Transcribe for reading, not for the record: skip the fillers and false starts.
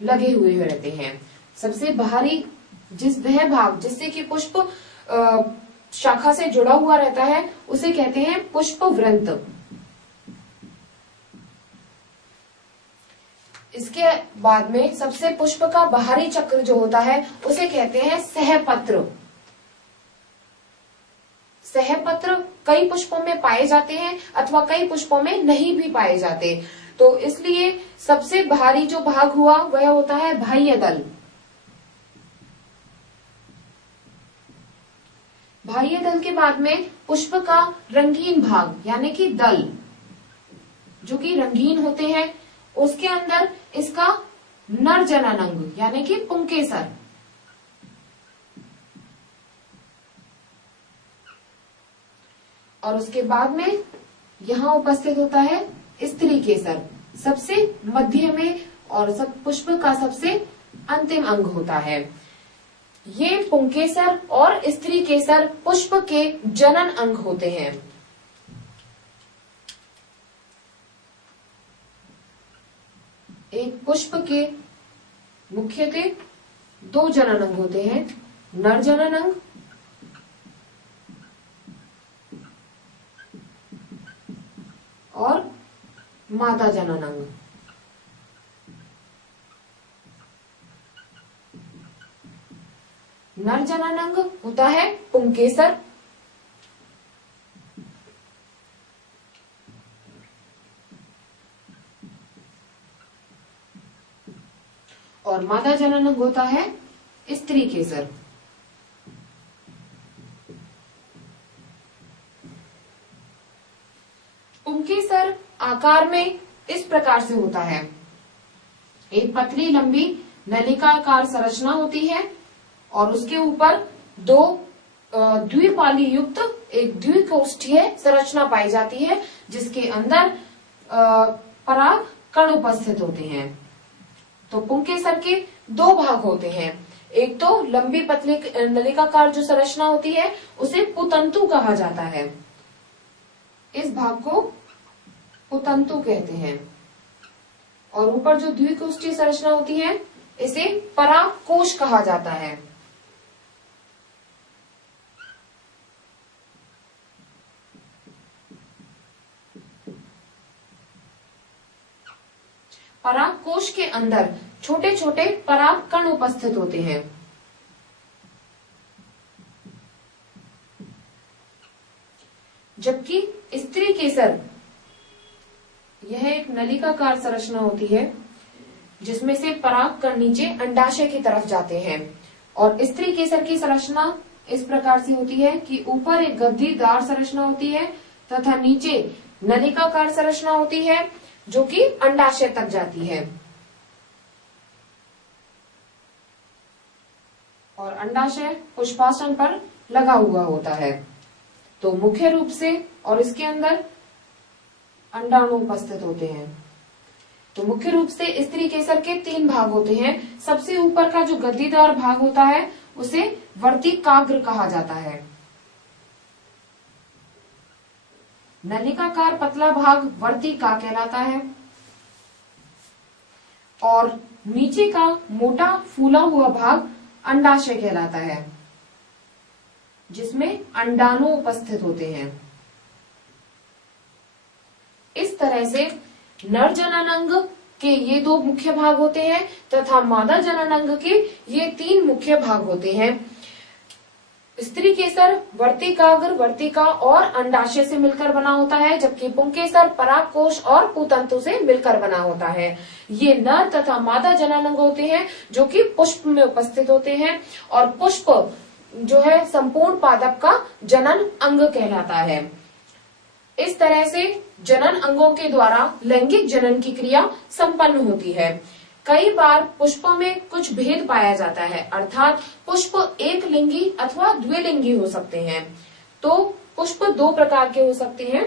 लगे हुए रहते हैं। सबसे बाहरी वह भाग जिससे कि पुष्प शाखा से जुड़ा हुआ रहता है उसे कहते हैं पुष्पवृंत। इसके बाद में सबसे पुष्प का बाहरी चक्र जो होता है उसे कहते हैं सहपत्र। सहपत्र कई पुष्पों में पाए जाते हैं अथवा कई पुष्पों में नहीं भी पाए जाते, तो इसलिए सबसे बाहरी जो भाग हुआ वह होता है बाह्य दल। बाह्य दल के बाद में पुष्प का रंगीन भाग यानी कि दल जो कि रंगीन होते हैं, उसके अंदर इसका नर जननांग यानी कि पुंकेसर, और उसके बाद में यहाँ उपस्थित होता है स्त्री केसर, सबसे मध्य में और सब पुष्प का सबसे अंतिम अंग होता है। ये पुंकेसर और स्त्री केसर पुष्प के जनन अंग होते हैं। एक पुष्प के मुख्यतः दो जनन अंग होते हैं, नर जनन अंग और मादा जनन अंग। नर जनन अंग होता है पुंकेसर और मादा जनन अंग होता है स्त्री केसर। पुंकेसर आकार में इस प्रकार से होता है, एक पतली लंबी नलिकाकार संरचना होती है और उसके ऊपर दो द्विपाली युक्त एक द्विकोष्ठीय संरचना पाई जाती है जिसके अंदर पराग कण उपस्थित होते हैं। तो पुंकेसर के दो भाग होते हैं, एक तो लंबी पतली नलिकाकार जो संरचना होती है उसे पुतंतु कहा जाता है, इस भाग को पुतंतु कहते हैं, और ऊपर जो द्विकोष्ठीय संरचना होती है इसे परागकोश कहा जाता है। परागकोश के अंदर छोटे छोटे पराग कण उपस्थित होते हैं। जबकि स्त्री केसर यह एक नलिकाकार संरचना होती है जिसमें से पराग कण नीचे अंडाशय की तरफ जाते हैं, और स्त्री केसर की संरचना इस प्रकार से होती है कि ऊपर एक गद्दीदार संरचना होती है तथा नीचे नलिकाकार संरचना होती है जो कि अंडाशय तक जाती है, और अंडाशय पुष्पासन पर लगा हुआ होता है। तो मुख्य रूप से और इसके अंदर अंडाणु उपस्थित होते हैं। तो मुख्य रूप से स्त्री केसर के तीन भाग होते हैं। सबसे ऊपर का जो गद्दीदार भाग होता है उसे वर्तिकाग्र कहा जाता है। नलिकाकार पतला भाग वर्तिका कहलाता है, और नीचे का मोटा फूला हुआ भाग अंडाशय कहलाता है जिसमें अंडाणु उपस्थित होते हैं। इस तरह से नर जननांग के ये दो मुख्य भाग होते हैं तथा मादा जननांग के ये तीन मुख्य भाग होते हैं। स्त्री केसर वर्तिकाग्र, वर्तिका और अंडाशय से मिलकर बना होता है, जबकि पुंकेसर परागकोश और पुतंतु से मिलकर बना होता है। ये नर तथा मादा जननांग होते हैं जो कि पुष्प में उपस्थित होते हैं, और पुष्प जो है संपूर्ण पादप का जनन अंग कहलाता है। इस तरह से जनन अंगों के द्वारा लैंगिक जनन की क्रिया संपन्न होती है। कई बार पुष्पों में कुछ भेद पाया जाता है, अर्थात पुष्प एक लिंगी अथवा द्विलिंगी हो सकते हैं। तो पुष्प दो प्रकार के हो सकते हैं,